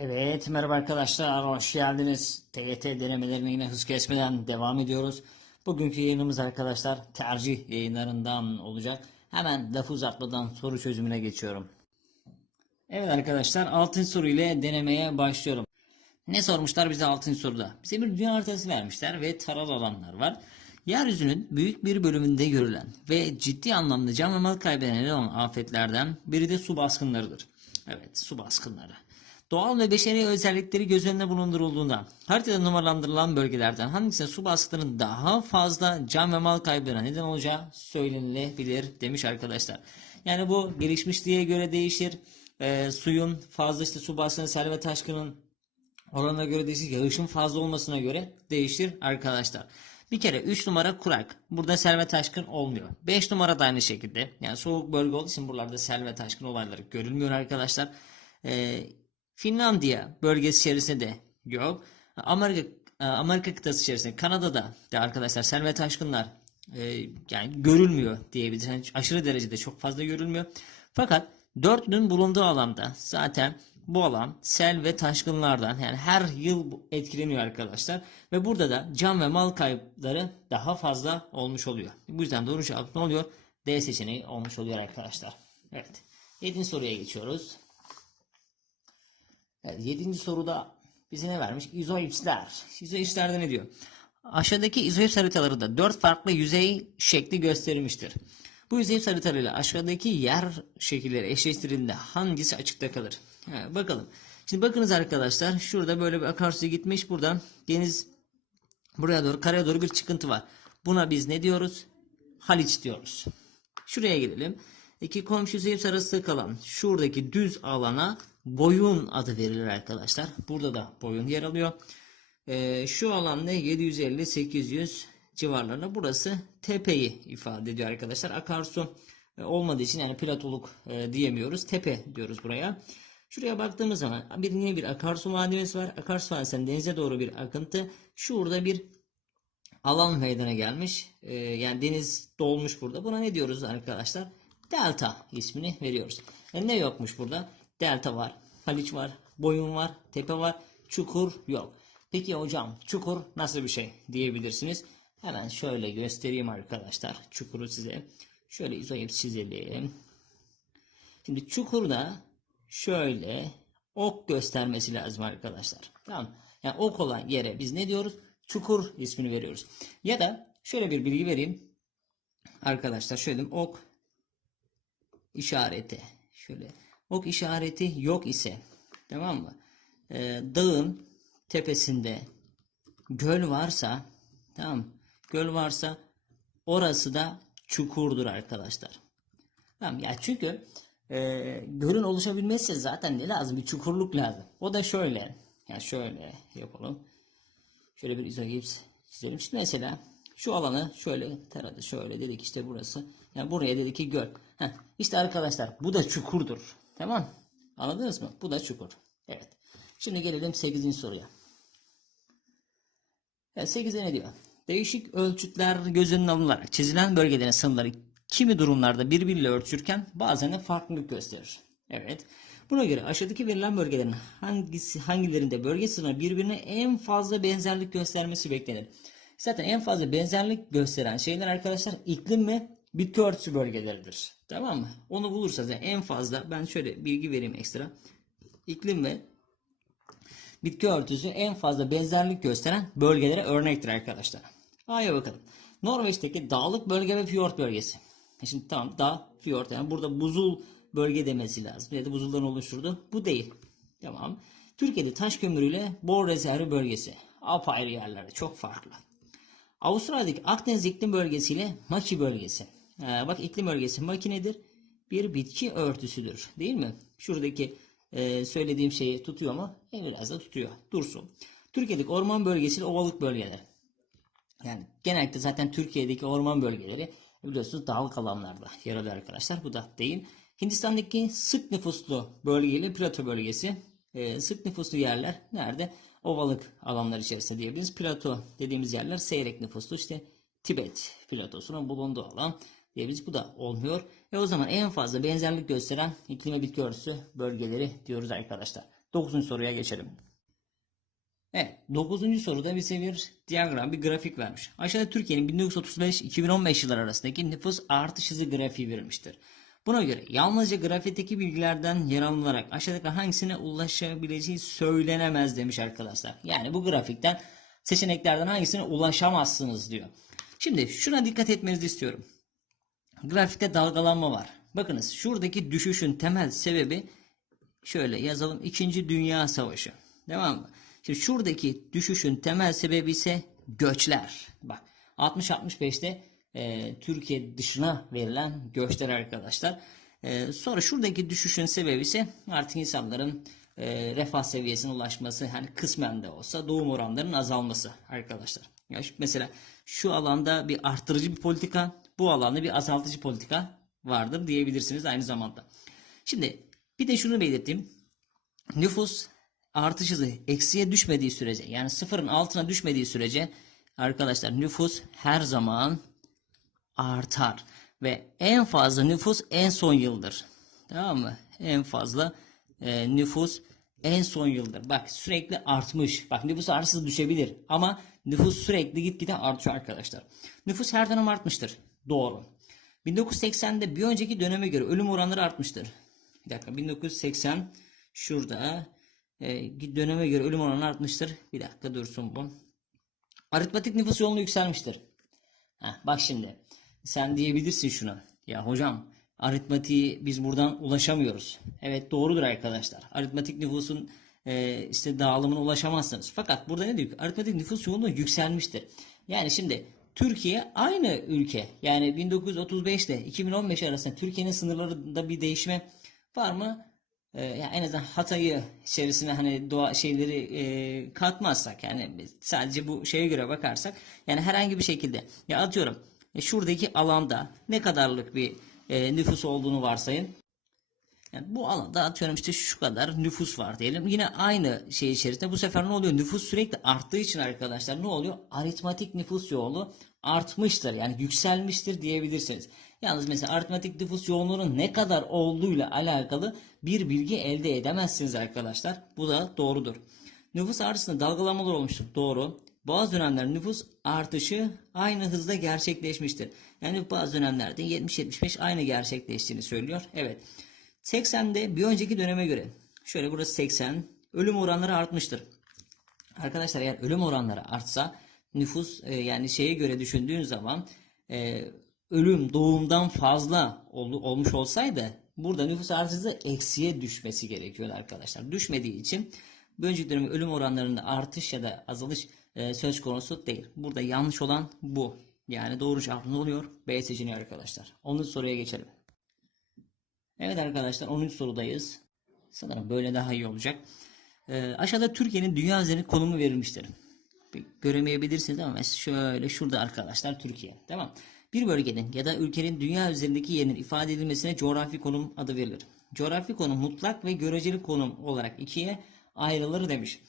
Evet merhaba arkadaşlar hoş geldiniz. TYT denemelerine yine hız kesmeden devam ediyoruz. Bugünkü yayınımız arkadaşlar tercih yayınlarından olacak. Hemen lafı uzatmadan soru çözümüne geçiyorum. Evet arkadaşlar 6. soru ile denemeye başlıyorum. Ne sormuşlar bize 6. soruda? Bize bir dünya haritası vermişler ve taral alanlar var. Yeryüzünün büyük bir bölümünde görülen ve ciddi anlamda can ve mal kaybına neden olan afetlerden biri de su baskınlarıdır. Evet su baskınları. Doğal ve beşeri özellikleri göz önüne bulundurulduğunda haritada numaralandırılan bölgelerden hangisinde su baskınlarının daha fazla can ve mal kaybına neden olacağı söylenilebilir demiş arkadaşlar. Yani bu gelişmişliğe göre değişir. Ee, suyun fazla işte su baskını, sel ve taşkının oranına göre değişir. Yağışın fazla olmasına göre değişir arkadaşlar. Bir kere 3 numara kurak. Burada sel ve taşkın olmuyor. 5 numara da aynı şekilde. Yani soğuk bölge olduğu için buralarda sel ve taşkın olayları görülmüyor arkadaşlar. Ee, Finlandiya bölgesi içerisinde de yok. Amerika Amerika kıtası içerisinde Kanada'da da arkadaşlar sel ve taşkınlar e, yani görülmüyor diyebiliriz. Yani aşırı derecede çok fazla görülmüyor. Fakat dörtlünün bulunduğu alanda zaten bu alan sel ve taşkınlardan yani her yıl etkileniyor arkadaşlar. Ve burada da can ve mal kayıpları daha fazla olmuş oluyor. Bu yüzden doğru cevap ne oluyor? D seçeneği olmuş oluyor arkadaşlar. Evet. Yedinci soruya geçiyoruz. Evet, yedinci soruda bize ne vermiş? İzoipsler. İzoipslerde ne diyor? Aşağıdaki izoips haritalarında dört farklı yüzey şekli gösterilmiştir. Bu yüzey haritalarıyla aşağıdaki yer şekilleri eşleştirildiğinde hangisi açıkta kalır? Ha, bakalım. Şimdi bakınız arkadaşlar şurada böyle bir akarsu gitmiş buradan deniz buraya doğru karaya doğru bir çıkıntı var. Buna biz ne diyoruz? Haliç diyoruz. Şuraya gelelim. İki komşu yüzeyips arası kalan şuradaki düz alana boyun adı verilir arkadaşlar. Burada da boyun yer alıyor. Ee, şu alan ne? 750-800 civarlarında. Burası tepeyi ifade ediyor arkadaşlar. Akarsu e, olmadığı için yani platoluk e, diyemiyoruz. Tepe diyoruz buraya. Şuraya baktığımız zaman bir yine bir akarsu vadimiz var. Akarsu vadisinden denize doğru bir akıntı. Şurada bir alan meydana gelmiş. Ee, yani deniz dolmuş burada. Buna ne diyoruz arkadaşlar? Delta ismini veriyoruz. E ne yokmuş burada? Delta var, Haliç var, boyun var, tepe var, çukur yok. Peki hocam çukur nasıl bir şey diyebilirsiniz. Hemen şöyle göstereyim arkadaşlar çukuru size. Şöyle izoip çizelim. Şimdi çukurda şöyle ok göstermesi lazım arkadaşlar. Tamam. Yani ok olan yere biz ne diyoruz? Çukur ismini veriyoruz. Ya da şöyle bir bilgi vereyim. Arkadaşlar şöyle ok işareti. Şöyle ok işareti yok ise tamam mı? Ee, dağın tepesinde göl varsa tamam? Göl varsa orası da çukurdur arkadaşlar. Tamam ya çünkü e, gölün oluşabilmesi zaten ne lazım? Bir çukurluk lazım. O da şöyle. Ya şöyle yapalım. Şöyle bir izogips çizelim. Şimdi mesela şu alanı şöyle taradı. Şöyle dedik işte burası. Yani buraya dedik ki göl. Heh, işte arkadaşlar bu da çukurdur. Tamam. Anladınız mı? Bu da çukur. Evet. Şimdi gelelim 8. soruya. Evet 8'e ne diyor? Değişik ölçütler göz önüne alınarak çizilen bölgelerin sınırları kimi durumlarda birbiriyle ölçürken bazen de farklılık gösterir. Evet. Buna göre aşağıdaki verilen bölgelerin hangisi hangilerinde bölge sınırı birbirine en fazla benzerlik göstermesi beklenir. Zaten en fazla benzerlik gösteren şeyler arkadaşlar iklim ve bitki örtüsü bölgeleridir. Tamam mı? Onu bulursanız yani en fazla ben şöyle bilgi vereyim ekstra. İklim ve bitki örtüsü en fazla benzerlik gösteren bölgelere örnektir arkadaşlar. A'ya bakalım. Norveç'teki dağlık bölge ve fiyort bölgesi. E Şimdi tamam dağ, fiyort yani burada buzul bölge demesi lazım. Ya da buzuldan oluşturdu. Bu değil. Tamam. Türkiye'de taş kömürüyle bor rezervi bölgesi. Apayrı yerlerde çok farklı. Avustralya'daki Akdeniz iklim bölgesiyle Maki bölgesi. Ee, bak iklim bölgesi Maki nedir? Bir bitki örtüsüdür. Değil mi? Şuradaki e, söylediğim şeyi tutuyor mu? Biraz da tutuyor. Dursun. Türkiye'deki orman bölgesiyle ovalık bölgeler. Yani genellikle zaten Türkiye'deki orman bölgeleri biliyorsunuz dağlık alanlarda yer alıyor arkadaşlar. Bu da değil. Hindistan'daki sık nüfuslu bölgeyle plato bölgesi. Ee, sık nüfuslu yerler nerede? Ovalık alanlar içerisinde diyebiliriz. Plato dediğimiz yerler seyrek nüfuslu işte Tibet platosunun bulunduğu alan diyebiliriz. Bu da olmuyor. Ve o zaman en fazla benzerlik gösteren iklim ve bitki örtüsü bölgeleri diyoruz arkadaşlar. 9. soruya geçelim. Evet, 9. soruda bize bir diyagram, bir grafik vermiş. Aşağıda Türkiye'nin 1935-2015 yılları arasındaki nüfus artış hızı grafiği verilmiştir. Buna göre yalnızca grafikteki bilgilerden yer alınarak aşağıdaki hangisine ulaşabileceği söylenemez demiş arkadaşlar. Yani bu grafikten seçeneklerden hangisine ulaşamazsınız diyor. Şimdi şuna dikkat etmenizi istiyorum. Grafikte dalgalanma var. Bakınız şuradaki düşüşün temel sebebi şöyle yazalım. İkinci Dünya Savaşı. Tamam mı? Şimdi şuradaki düşüşün temel sebebi ise göçler. Bak 60-65'te e, Türkiye dışına verilen göçler arkadaşlar. E, sonra şuradaki düşüşün sebebi ise artık insanların e, refah seviyesine ulaşması hani kısmen de olsa doğum oranlarının azalması arkadaşlar. Ya şu- mesela şu alanda bir arttırıcı bir politika, bu alanda bir azaltıcı politika vardır diyebilirsiniz aynı zamanda. Şimdi bir de şunu belirteyim. Nüfus artış hızı eksiye düşmediği sürece yani sıfırın altına düşmediği sürece arkadaşlar nüfus her zaman artar ve en fazla nüfus en son yıldır. Tamam mı? En fazla e, nüfus en son yıldır. Bak sürekli artmış. Bak nüfus artışı düşebilir ama nüfus sürekli gitgide artıyor arkadaşlar. Nüfus her dönem artmıştır. Doğru. 1980'de bir önceki döneme göre ölüm oranları artmıştır. Bir dakika 1980 şurada e, döneme göre ölüm oranı artmıştır. Bir dakika dursun bu. Aritmetik nüfus yoğunluğu yükselmiştir. Heh, bak şimdi sen diyebilirsin şuna. Ya hocam aritmatiği biz buradan ulaşamıyoruz. Evet doğrudur arkadaşlar. Aritmetik nüfusun e, işte dağılımına ulaşamazsınız. Fakat burada ne diyor? Aritmetik nüfus yoğunluğu yükselmiştir. Yani şimdi Türkiye aynı ülke. Yani 1935 ile 2015 arasında Türkiye'nin sınırlarında bir değişme var mı? Ee, yani en azından Hatay'ı içerisine hani doğa şeyleri e, katmazsak yani sadece bu şeye göre bakarsak yani herhangi bir şekilde ya atıyorum e, şuradaki alanda ne kadarlık bir e, nüfus olduğunu varsayın. Yani bu alanda atıyorum işte şu kadar nüfus var diyelim. Yine aynı şey içerisinde bu sefer ne oluyor? Nüfus sürekli arttığı için arkadaşlar ne oluyor? Aritmatik nüfus yoğunluğu artmıştır. Yani yükselmiştir diyebilirsiniz. Yalnız mesela aritmatik nüfus yoğunluğunun ne kadar olduğuyla alakalı bir bilgi elde edemezsiniz arkadaşlar. Bu da doğrudur. Nüfus artışında dalgalanmalar olmuştur. Doğru. Bazı dönemler nüfus artışı aynı hızda gerçekleşmiştir. Yani bazı dönemlerde 70-75 aynı gerçekleştiğini söylüyor. Evet. 80'de bir önceki döneme göre şöyle burası 80 ölüm oranları artmıştır. Arkadaşlar eğer ölüm oranları artsa nüfus e, yani şeye göre düşündüğün zaman e, ölüm doğumdan fazla ol- olmuş olsaydı burada nüfus artışı eksiye düşmesi gerekiyor arkadaşlar. Düşmediği için bir önceki dönemin ölüm oranlarında artış ya da azalış e, söz konusu değil. Burada yanlış olan bu. Yani doğru cevap ne oluyor? B seçeneği arkadaşlar. 10. soruya geçelim. Evet arkadaşlar 10. sorudayız. Sanırım böyle daha iyi olacak. Ee, aşağıda Türkiye'nin dünya üzerindeki konumu verilmiştir. Bir Göremeyebilirsiniz ama şöyle şurada arkadaşlar Türkiye. Tamam. Bir bölgenin ya da ülkenin dünya üzerindeki yerinin ifade edilmesine coğrafi konum adı verilir. Coğrafi konum mutlak ve göreceli konum olarak ikiye ayrılır demiş.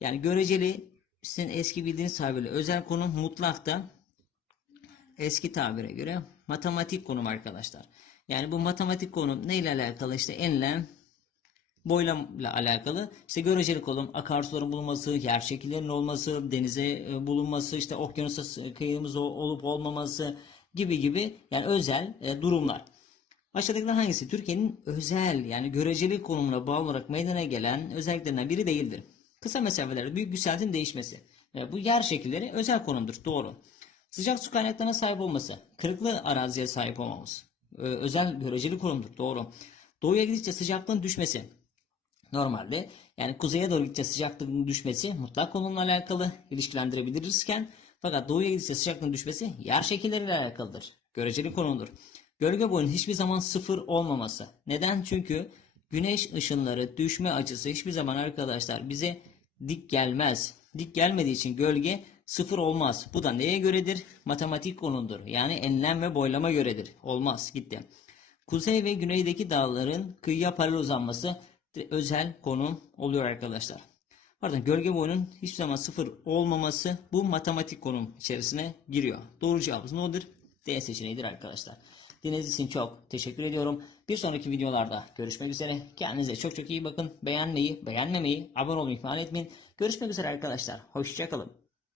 Yani göreceli sizin eski bildiğiniz tabirle özel konum mutlak da eski tabire göre matematik konum arkadaşlar. Yani bu matematik konum neyle alakalı? İşte enlem, boylamla alakalı. İşte göreceli konum, akarsuların bulunması, yer şekillerinin olması, denize e, bulunması, işte okyanusa s- kıyımız olup olmaması gibi gibi yani özel e, durumlar. Aşağıdakilerden hangisi Türkiye'nin özel yani göreceli konumuna bağlı olarak meydana gelen özelliklerinden biri değildir? Kısa mesafelerde büyük yükseltin değişmesi. E, bu yer şekilleri özel konumdur. Doğru. Sıcak su kaynaklarına sahip olması. Kırıklı araziye sahip olmamız. E, özel göreceli konumdur. Doğru. Doğuya gidince sıcaklığın düşmesi. Normalde yani kuzeye doğru gidince sıcaklığın düşmesi mutlak konumla alakalı ilişkilendirebilirizken fakat doğuya gidince sıcaklığın düşmesi yer şekilleriyle alakalıdır. Göreceli konumdur. Gölge boyunun hiçbir zaman sıfır olmaması. Neden? Çünkü güneş ışınları düşme açısı hiçbir zaman arkadaşlar bize dik gelmez. Dik gelmediği için gölge sıfır olmaz. Bu da neye göredir? Matematik konumdur. Yani enlem ve boylama göredir. Olmaz. Gitti. Kuzey ve güneydeki dağların kıyıya paralel uzanması özel konum oluyor arkadaşlar. Pardon gölge boyunun hiçbir zaman sıfır olmaması bu matematik konum içerisine giriyor. Doğru cevabımız ne olur? D seçeneğidir arkadaşlar. Dinlediğiniz için çok teşekkür ediyorum. Bir sonraki videolarda görüşmek üzere. Kendinize çok çok iyi bakın. Beğenmeyi, beğenmemeyi, abone olmayı ihmal etmeyin. Görüşmek üzere arkadaşlar. Hoşçakalın.